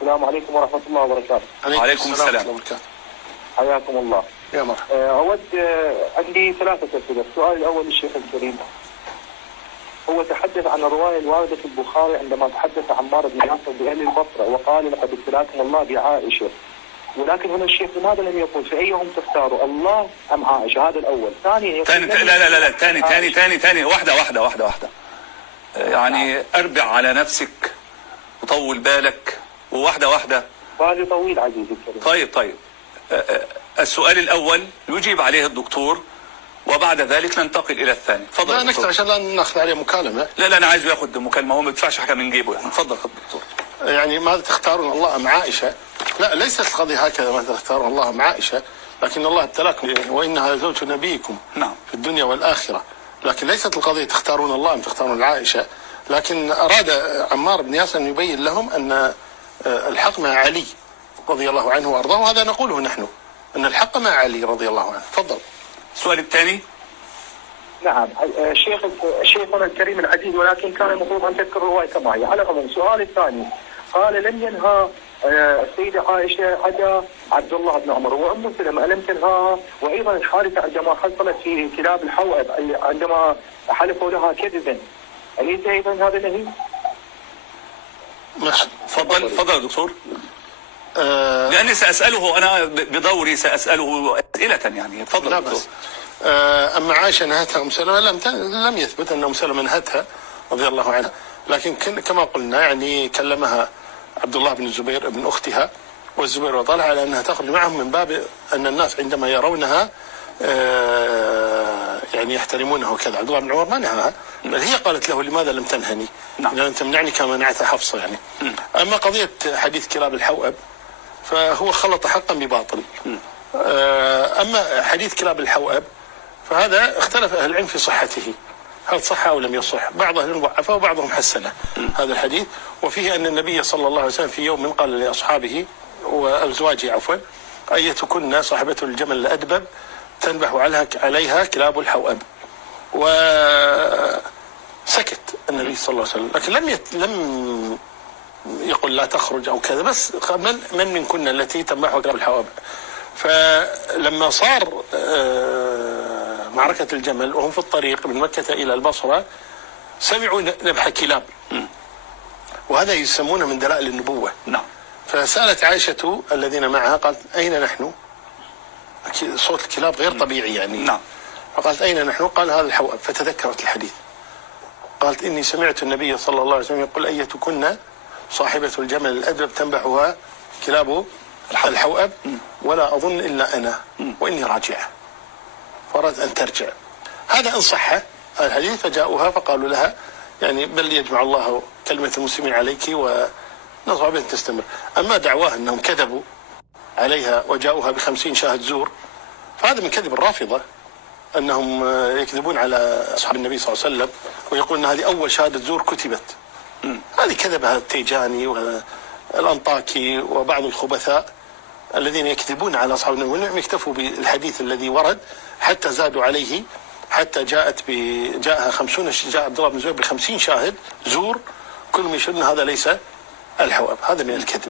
السلام عليكم ورحمة الله وبركاته. عليكم السلام ورحمة الله وبركاته. حياكم الله. يا مرحبا. أود عندي 3 أسئلة. السؤال الأول للشيخ الكريم، هو تحدث عن الرواية الواردة في البخاري عندما تحدث عمار بن ياسر بأهل البصرة وقال لقد ابتلاكم الله بعائشة، ولكن هنا الشيخ لماذا لم يقول فأيهم تختاروا الله أم عائشة؟ هذا الأول. ثانيا ثاني واحدة يعني أربع على نفسك وطول بالك وواحدة. بالي طويل عزيزي الكريم. طيب السؤال الأول يجيب عليه الدكتور وبعد ذلك ننتقل إلى الثاني. تفضل. لا نكتب عشان لا ناخذ عليه مكالمة. لا أنا عايزه ياخذ مكالمة، هو ما بيدفعش حاجة من جيبه يعني. تفضل دكتور. يعني ماذا تختارون الله أم عائشة؟ لا، ليست القضية هكذا ماذا تختارون الله أم عائشة، لكن الله ابتلاكم وإنها زوج نبيكم نعم في الدنيا والآخرة. لكن ليست القضية تختارون الله أم تختارون عائشة، لكن أراد عمار بن ياسر أن يبين لهم أن الحق مع علي رضي الله عنه وأرضاه، وهذا نقوله نحن أن الحق مع علي رضي الله عنه. تفضل. السؤال الثاني. نعم شيخنا الكريم العزيز، ولكن كان المفروض أن تذكر الرواية كما هي. على العموم السؤال الثاني، قال لم ينهى السيدة عائشة عدا عبد الله بن عمر، وأم سلمة ألم تنهاها؟ وأيضا الحادثة عندما حصلت في كلاب الحوأب عندما حلفوا لها كذبا، أليس أيضا هذا نهي؟ تفضل يا دكتور. لأني سأسأله أنا بدوري سأسأله أسئلة يعني. تفضل لا دكتور. بس أما عائشة نهتها أم سلمة لم يثبت أن أم سلمة نهتها رضي الله عنها، لكن كما قلنا يعني كلمها عبد الله بن الزبير ابن أختها، والزبير وطلع على أنها تخرج معهم من باب أن الناس عندما يرونها يعني يحترمونه وكذا. عبد الله بن عمر ما نهاها، بل هي قالت له لماذا لم تنهني؟ نعم. لم تمنعني كما منعت حفصة يعني. أما قضية حديث كلاب الحوأب فهو خلط حقا بباطل. أما حديث كلاب الحوأب فهذا اختلف أهل العلم في صحته، هل صح أو لم يصح. بعض أهل العلم ضعفه وبعضهم حسنه هذا الحديث، وفيه أن النبي صلى الله عليه وسلم في يوم قال لأصحابه وأزواجه عفوا أيتكن صاحبة الجمل الأدبب تنبح عليها كلاب الحوأب، وسكت النبي صلى الله عليه وسلم، لكن لم يقول لا تخرج أو كذا، بس من منكن التي تنبح كلاب الحوأب. فلما صار معركة الجمل وهم في الطريق من مكة إلى البصرة سمعوا نبح كلاب، وهذا يسمونه من دلائل النبوة. نعم. فسألت عائشة الذين معها قالت أين نحن؟ صوت الكلاب غير طبيعي يعني. نعم. فقالت أين نحن؟ قال هذا الحوأب، فتذكرت الحديث قالت إني سمعت النبي صلى الله عليه وسلم يقول أيتكن صاحبة الجمل الأدب تنبحها كلاب الحوأب ولا أظن إلا أنا وإني راجعة، فأراد أن ترجع. هذا إن صح الحديث. فجاءوها فقالوا لها يعني بل يجمع الله كلمة المسلمين عليك ونصعب أن تستمر. أما دعواه أنهم كذبوا عليها وجاءوها ب50 شاهد زور فهذا من كذب الرافضة، أنهم يكذبون على أصحاب النبي صلى الله عليه وسلم ويقولون هذه أول شهادة زور كتبت. هذه كذبها التيجاني والأنطاكي وبعض الخبثاء الذين يكذبون على أصحاب النبي، ولم يكتفوا بالحديث الذي ورد حتى زادوا عليه، حتى جاء عبد الله بن زبير ب50 شاهد زور كلهم يشهدون هذا ليس الحوأب. هذا من الكذب.